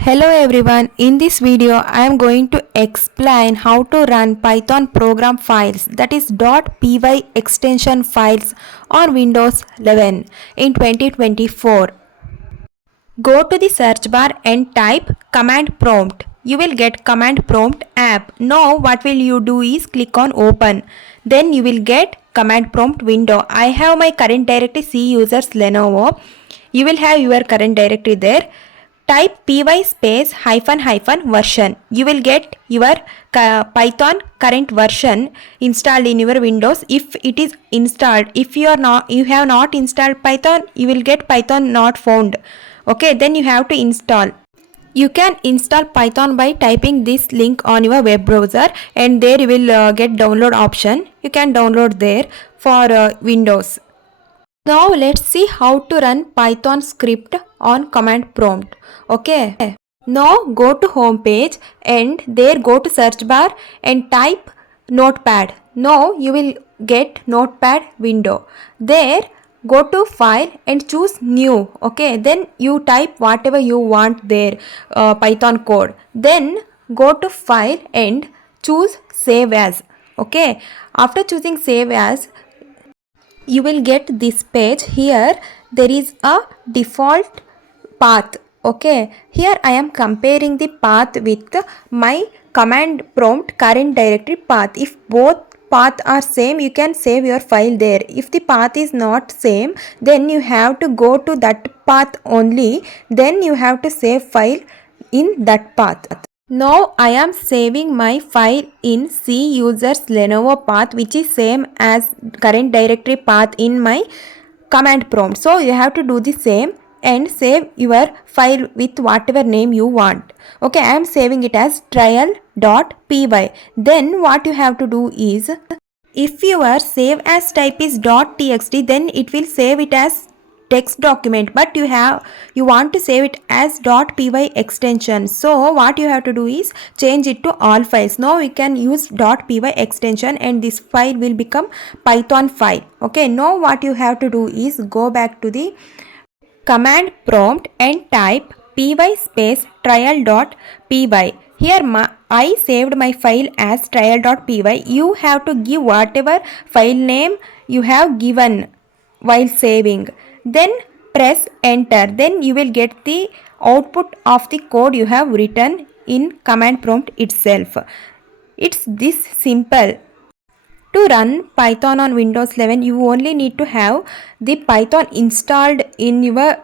Hello everyone, in this video I am going to explain how to run Python program files, that is .py extension files on Windows 11 in 2024. Go to the search bar and type command prompt. You will get command prompt app. Now what will you do is click on open. Then you will get command prompt window. I have my current directory C users Lenovo. You will have your current directory there. Type py space hyphen hyphen version. You will get your Python current version installed in your Windows. If it is installed, if you have not installed Python, you will get Python not found. Okay, then you have to install. You can install Python by typing this link on your web browser, and there you will get download option. You can download there for Windows. Now let's see how to run Python script on command prompt. Okay. Now go to home page and there go to search bar and type notepad. Now you will get notepad window. There go to file and choose new. Okay. Then you type whatever you want there, Python code. Then go to file and choose save as. Okay. After choosing save as, you will get this page. Here there is a default path. Okay, here I am comparing the path with my command prompt current directory path. If both path are same, you can save your file there. If the path is not same, then you have to go to that path only, then you have to save file in that path. Now I am saving my file in C users Lenovo path, which is same as current directory path in my command prompt. So you have to do the same and save your file with whatever name you want. Okay, I am saving it as trial.py. Then what you have to do is, if your save as type is .txt, then it will save it as text document, but you want to save it as .py extension. So what you have to do is change it to all files. Now we can use .py extension and this file will become Python file. Okay, now what you have to do is go back to the command prompt and type py space trial.py. Here I saved my file as trial.py. You have to give whatever file name you have given while saving. Then press enter. Then you will get the output of the code you have written in command prompt itself. It's this simple. To run Python on Windows 11, you only need to have the Python installed in your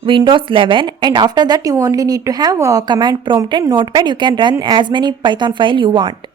Windows 11, and after that you only need to have a command prompt and notepad. You can run as many Python file you want.